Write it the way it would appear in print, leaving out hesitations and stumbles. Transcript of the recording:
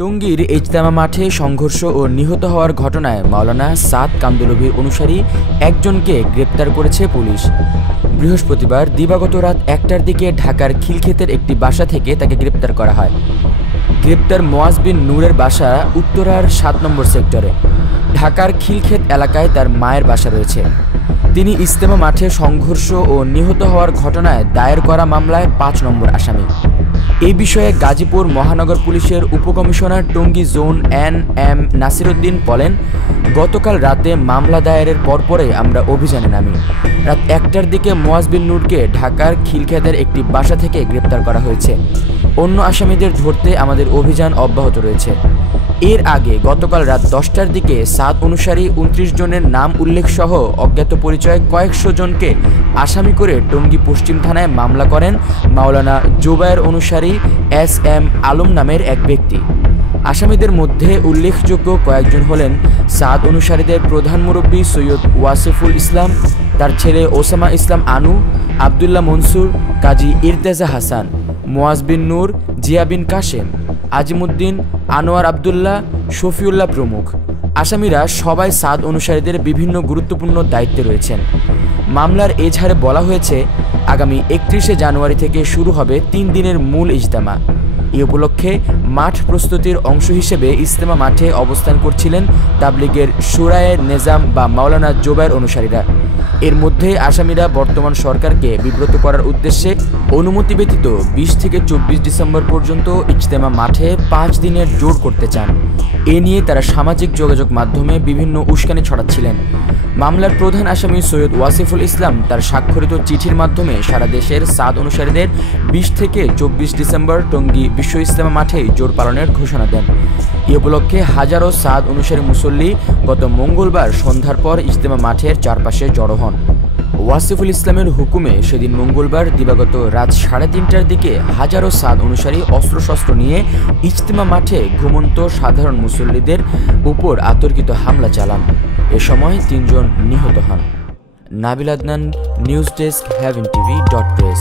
টঙ্গীর ইজতেমা মাঠে সংঘর্ষ ও নিহত হওয়ার ঘটনায় মাওলানা সাদ কান্দুলভির অনুসারী একজনকে গ্রেপ্তার করেছে পুলিশ। বৃহস্পতিবার দিবাগত রাত ১টার দিকে ঢাকার খিলক্ষেতের একটি বাসা থেকে তাকে গ্রেপ্তার করা হয়। গ্রেপ্তার মোয়াজ বিন নূরের বাসা উত্তরার ৭ নম্বর সেক্টরে। ঢাকার খিলক্ষেত এলাকায় তার মায়ের বাসা রয়েছে। তিনি ইজতেমা মাঠে সংঘর্ষ ও নিহত হওয়ার ঘটনায় দায়ের করা মামলায় ৫ নম্বর আসামি। এই বিষয়ে গাজীপুর মহানগর পুলিশের উপকমিশনার টঙ্গী জোন এন.এম. নাসিরউদ্দিন বলেন, গতকাল রাতে মামলা দায়েরের পরপরই আমরা অভিযানে নামি। রাত ১টার দিকে মোয়াজ বিন নূরকে ঢাকার খিলক্ষেতের একটি বাসা থেকে গ্রেপ্তার করা হয়েছে। অন্য আসামিদের ধরতে আমাদের অভিযান অব্যাহত রয়েছে। এর আগে গতকাল রাত ১০টার দিকে সাদ অনুসারী ২৯ জনের নাম উল্লেখ সহ অজ্ঞাত পরিচয় কয়েকশো জনকে আসামি করে টঙ্গী পশ্চিম থানায় মামলা করেন মাওলানা জুবায়ের অনুসারী এস.এম. আলম নামের এক ব্যক্তি। আসামিদের মধ্যে উল্লেখযোগ্য কয়েকজন হলেন সাদ অনুসারীদের প্রধান মুরব্বী সৈয়দ ওয়াসিফুল ইসলাম, তার ছেলে ওসামা ইসলাম আনু, আবদুল্লাহ মনসুর, কাজী ইরতেজা হাসান, মোয়াজ বিন নূর, জিয়া বিন কাশেম, আজিমুদ্দিন, আনোয়ার আবদুল্লাহ, শফিউল্লাহ প্রমুখ। আসামিরা সবাই সাদ অনুসারীদের বিভিন্ন গুরুত্বপূর্ণ দায়িত্বে রয়েছেন। মামলার এজাহারে বলা হয়েছে, আগামী ৩১শে জানুয়ারি থেকে শুরু হবে ৩ দিনের মূল ইজতেমা। এই উপলক্ষে মাঠ প্রস্তুতির অংশ হিসেবে ইজতেমা মাঠে অবস্থান করছিলেন তাবলিগের শুরায়ে নেজাম বা মাওলানা জুবায়ের অনুসারীরা। এর মধ্যে আসামিরা বর্তমান সরকারকে বিব্রত করার উদ্দেশ্যে অনুমতি ব্যতীত ২০ থেকে ২৪ ডিসেম্বর পর্যন্ত ইজতেমা মাঠে ৫ দিনের জোর করতে চান। এ নিয়ে তারা সামাজিক যোগাযোগ মাধ্যমে বিভিন্ন উস্কানি ছড়াচ্ছিলেন। মামলার প্রধান আসামি সৈয়দ ওয়াসিফুল ইসলাম তার স্বাক্ষরিত চিঠির মাধ্যমে সারা দেশের সাদ অনুসারীদের ২০ থেকে ২৪ ডিসেম্বর টঙ্গী বিশ্ব ইজতেমা মাঠেই জোর পালনের ঘোষণা দেন। এ উপলক্ষে হাজারো সাদ অনুসারী মুসল্লি গত মঙ্গলবার সন্ধ্যার পর ইজতেমা মাঠের চারপাশে জড়ো হন। ওয়াসিফুল ইসলামের হুকুমে সেদিন মঙ্গলবার দিবাগত রাত ৩:৩০টার দিকে হাজারো সাদ অনুসারী অস্ত্রশস্ত্র নিয়ে ইজতেমা মাঠে ঘুমন্ত সাধারণ মুসল্লিদের উপর আতর্কিত হামলা চালান। এ সময় ৩ জন নিহত হন। Nabil Adnan, news desk, heaven টিভি.প্রেস।